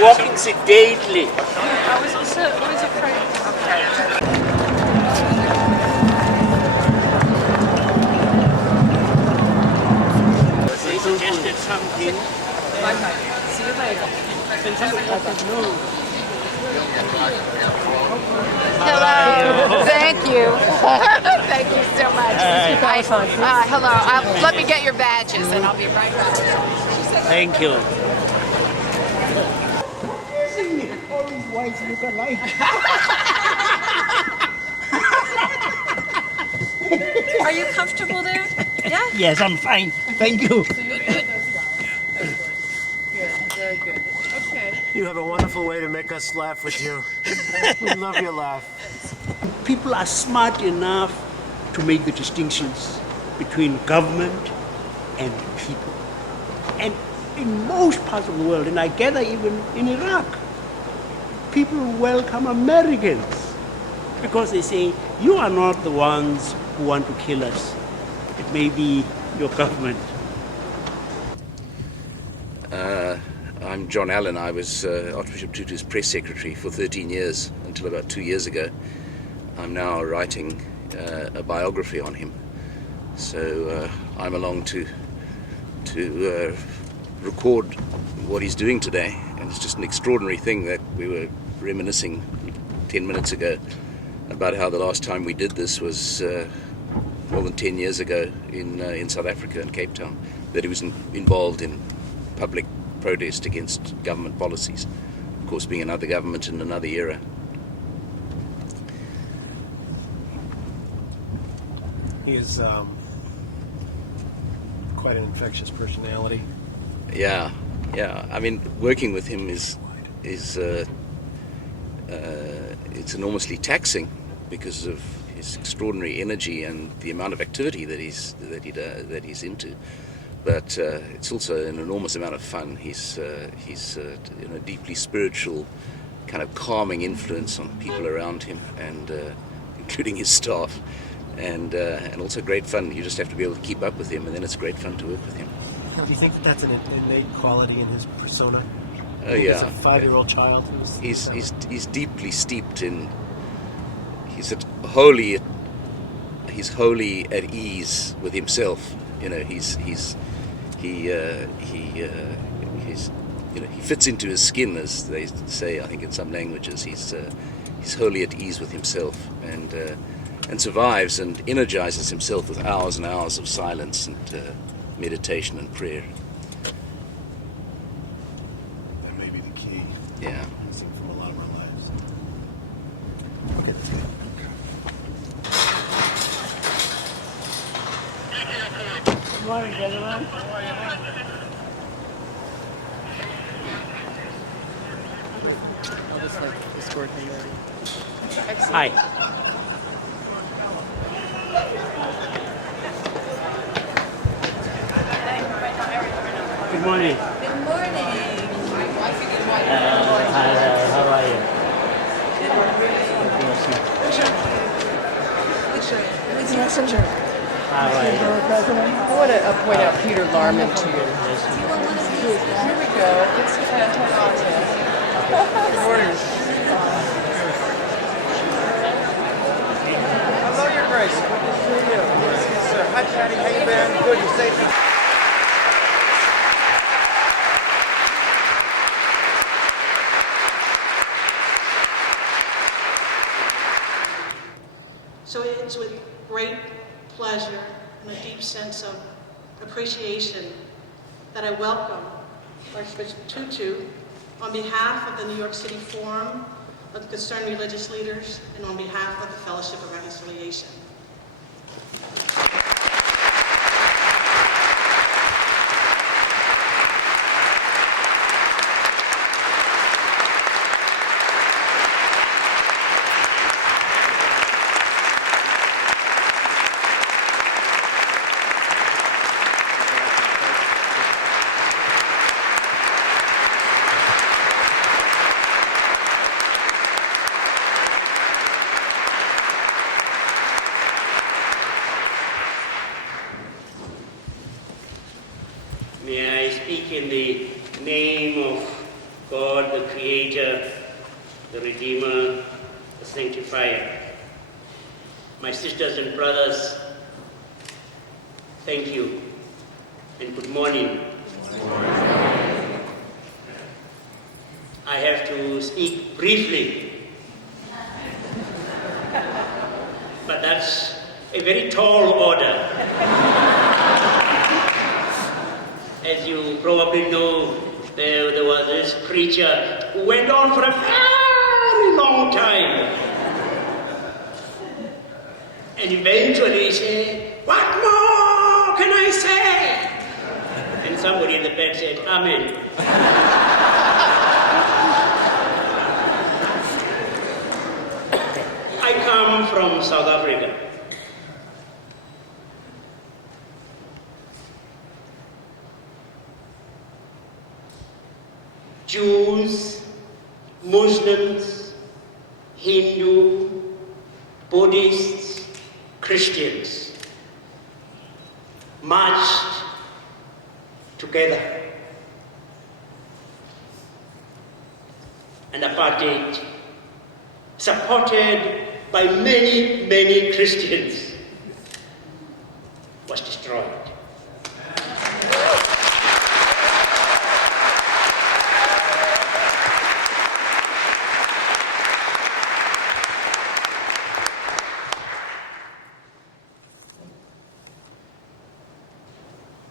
Walking sedately. I was afraid. They suggested something. See you later. Hello. Thank you. Thank you so much. Hello. Let me get your badges and I'll be right back. Thank you. All these whites look alike. Are you comfortable there? Yeah? Yes, I'm fine. Thank you. Very good. Okay. You have a wonderful way to make us laugh with you. We love your laugh. People are smart enough to make the distinctions between government and people. And in most parts of the world, and I gather even in Iraq, people welcome Americans because they say, you are not the ones who want to kill us. It may be your government. I'm John Allen. I was Archbishop Tutu's press secretary for 13 years until about 2 years ago. I'm now writing a biography on him. So I'm along to record what he's doing today. And it's just an extraordinary thing that we were reminiscing 10 minutes ago about how the last time we did this was more than 10 years ago in South Africa, in Cape Town, that he was involved in public protest against government policies. Of course, being another government in another era. He is quite an infectious personality. Yeah. I mean, working with him is it's enormously taxing because of his extraordinary energy and the amount of activity that he's into. But it's also an enormous amount of fun. He's a deeply spiritual, kind of calming influence on people around him, and including his staff, and also great fun. You just have to be able to keep up with him, and then it's great fun to work with him. Do you think that's an innate quality in his persona? Oh yeah. He's a 5-year-old child. He's deeply steeped in. He's wholly at ease with himself. You know, he fits into his skin, as they say. I think in some languages, he's wholly at ease with himself, and survives and energizes himself with hours and hours of silence and meditation and prayer. That may be the key. Yeah. From a lot of our lives. Okay. Good morning, gentlemen. Hi. Good morning. Good morning. Hi, how are you? Messenger. How are you? I want to point out Peter Larman to you. Here we go. It's fantastic. Good morning. Hello, Your Grace. Good to see you. Yes, sir. Hi, Patty. How you been? Good. You safe? So it's with great pleasure and a deep sense of appreciation that I welcome Archbishop Tutu on behalf of the New York City Forum of the Concerned Religious Leaders and on behalf of the Fellowship of Reconciliation. speak in the name of God, the Creator, the Redeemer, the Sanctifier. My sisters and brothers, thank you and good morning. I have to speak briefly, but that's a very tall order. As you probably know, there was this preacher who went on for a very long time. And eventually he said, "What more can I say?" And somebody in the back said, "Amen." I come from South Africa. Jews, Muslims, Hindu, Buddhists, Christians marched together. And apartheid, supported by many, many Christians, was destroyed.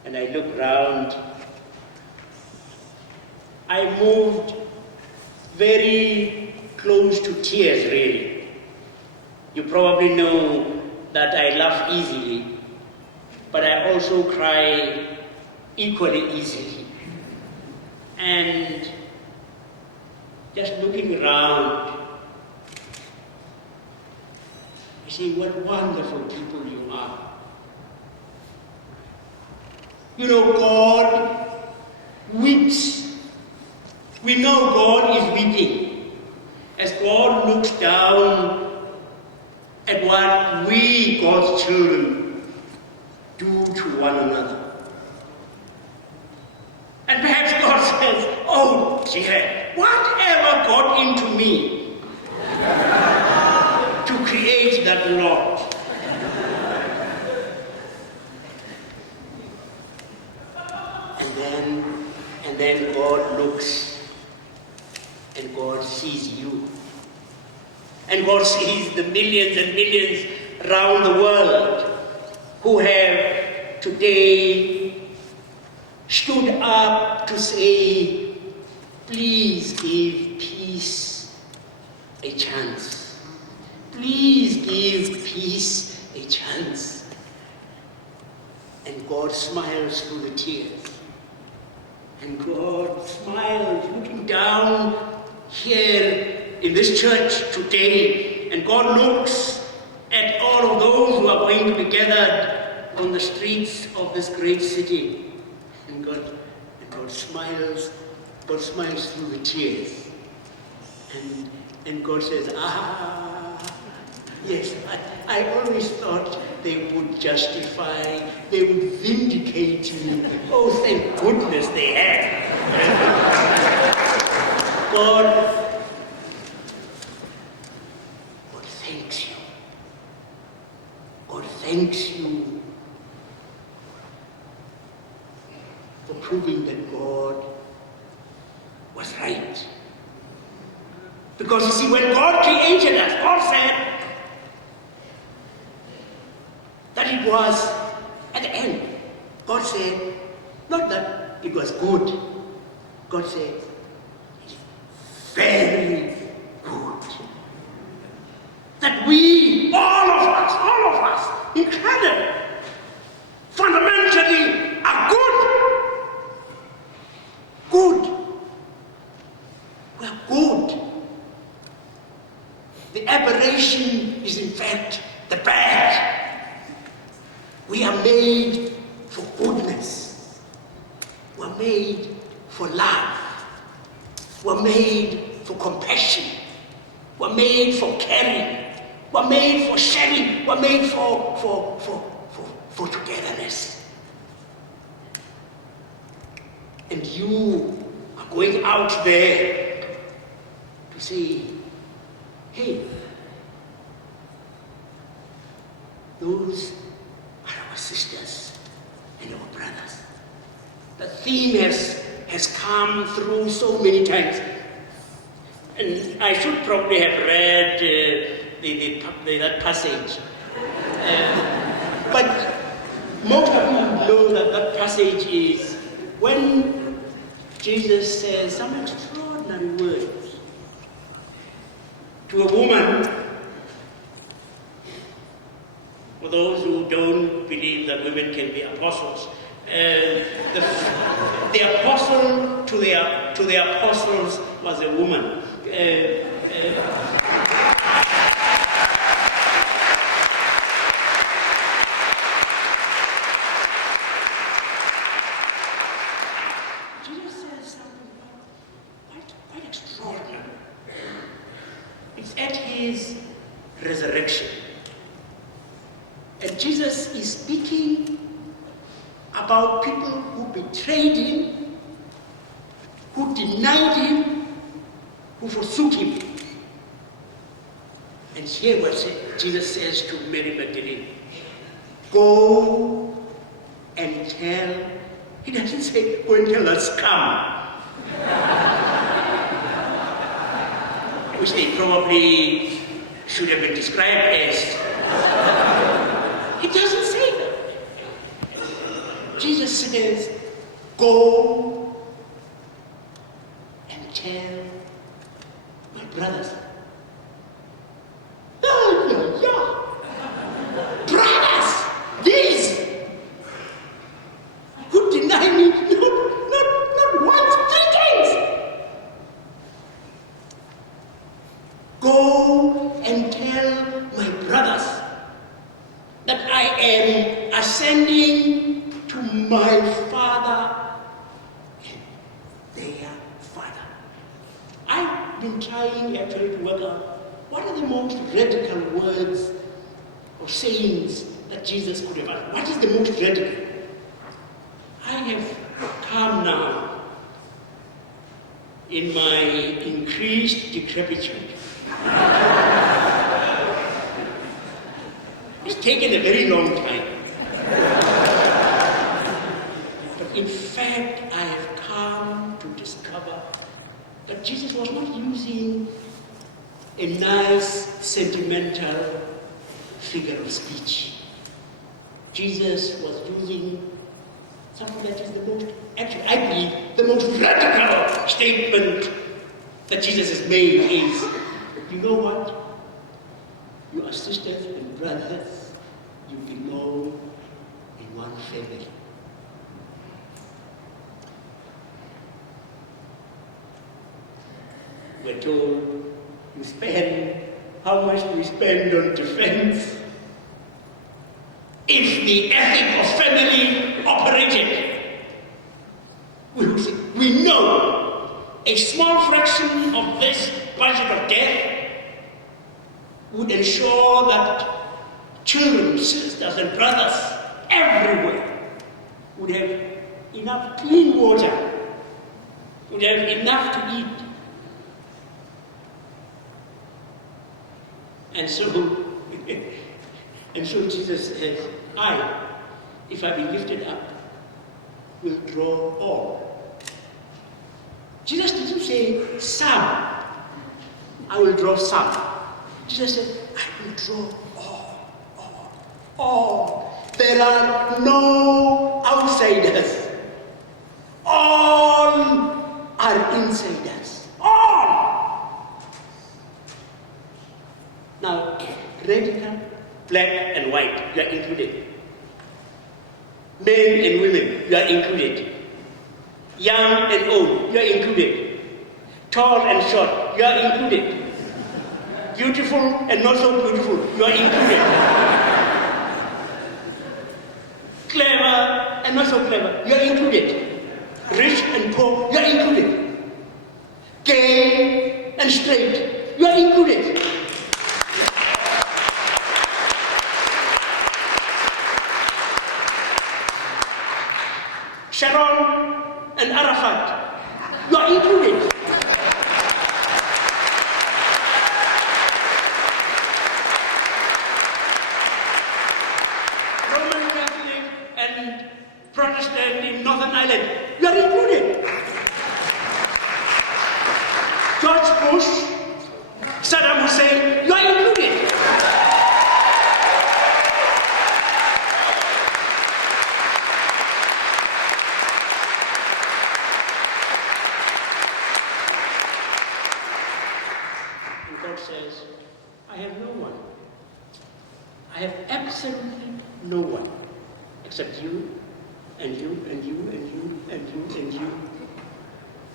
And I look round, I moved very close to tears, really. You probably know that I laugh easily, but I also cry equally easily. And just looking around, I say, what wonderful people you are. You know, God weeps. We know God is weeping as God looks down at what we, God's children, do to one another. And perhaps God says, "Oh dear, whatever got into me to create that lot?" And then God looks and God sees you. And God sees the millions and millions around the world who have today stood up to say, please give peace a chance. Please give peace a chance. And God smiles through the tears. And God smiles looking down here in this church today. And God looks at all of those who are going to be gathered on the streets of this great city. And God smiles through the tears. And God says, yes, I always thought they would justify, they would vindicate me. Oh, thank goodness they have. God thanks you. God thanks you for proving that God was right. Because you see, when God created us, God said that it was, at the end, God said, not that it was good, God said, it's very good. That we, all of us, included, fundamentally are good. Good. We are good. The aberration is in fact the bad. We are made for goodness. We're made for love. We're made for compassion. We're made for caring. We're made for sharing. We're made for togetherness. And you are going out there to say, hey, those are our sisters and our brothers. The theme has come through so many times. And I should probably have read that passage. But most of you know that that passage is when Jesus says some extraordinary words to a woman. For those who don't believe that women can be apostles, the apostle to the apostles was a woman. Jesus says something quite extraordinary. It's at his resurrection. And Jesus is speaking about people who betrayed him, who denied him, who forsook him. And here what Jesus says to Mary Magdalene, go and tell, he doesn't say, go and tell the scum, which they probably should have been described as. It doesn't say that. Jesus says, go and tell my brothers. Brothers! These who deny me not once, 3 times. Go and tell my brothers that I am ascending to my Father and their Father. I've been trying actually to work out what are the most radical words or sayings that Jesus could have uttered. What is the most radical? I have come now in my increased decrepitude. It's taken a very long time. But in fact, I have come to discover that Jesus was not using a nice, sentimental figure of speech. Jesus was using something that is the most, actually, I believe, the most radical statement that Jesus has made is, you know what? You are sisters and brothers. You belong in one family. We're told you spend, how much do we spend on defense? If the ethic of family operated, we know a small fraction of this budget of death would ensure that children, sisters, and brothers everywhere would have enough clean water, would have enough to eat. And so Jesus says, I, if I be lifted up, will draw all. Jesus didn't say some. I will draw some. Jesus said, I will draw all. There are no outsiders. All are insiders. All. Now, radical, black and white, you are included. Men and women, you are included. Young and old, you are included. Tall and short, you are included. Beautiful and not so beautiful, you are included. Clever and not so clever, you are included. Rich and poor, you are included. Gay and straight, you are included. Sharon and Arafat, You are included. Roman Catholic and Protestant in Northern Ireland, you are included. George Bush, Saddam Hussein, you are included. And God says, I have no one. I have absolutely no one except you and you and you and you and you and you.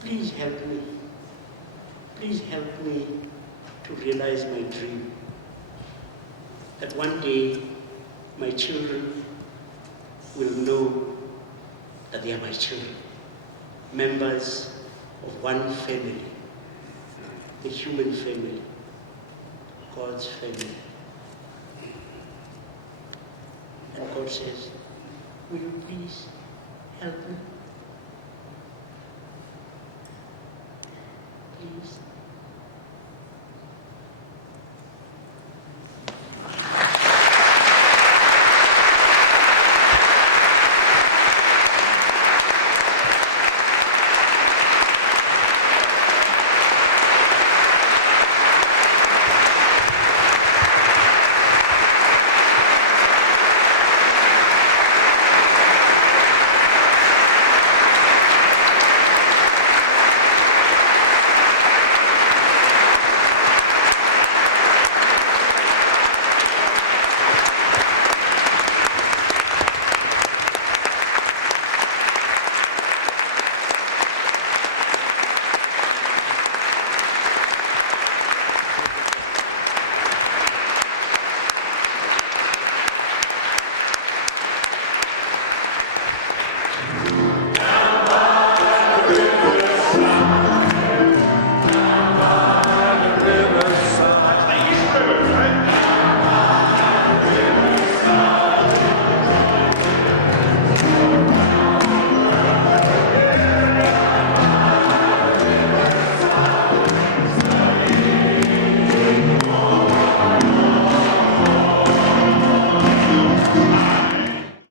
Please help me. Please help me to realize my dream that one day my children will know that they are my children, members of one family, the human family, God's family. And God says, will you please help me? Please.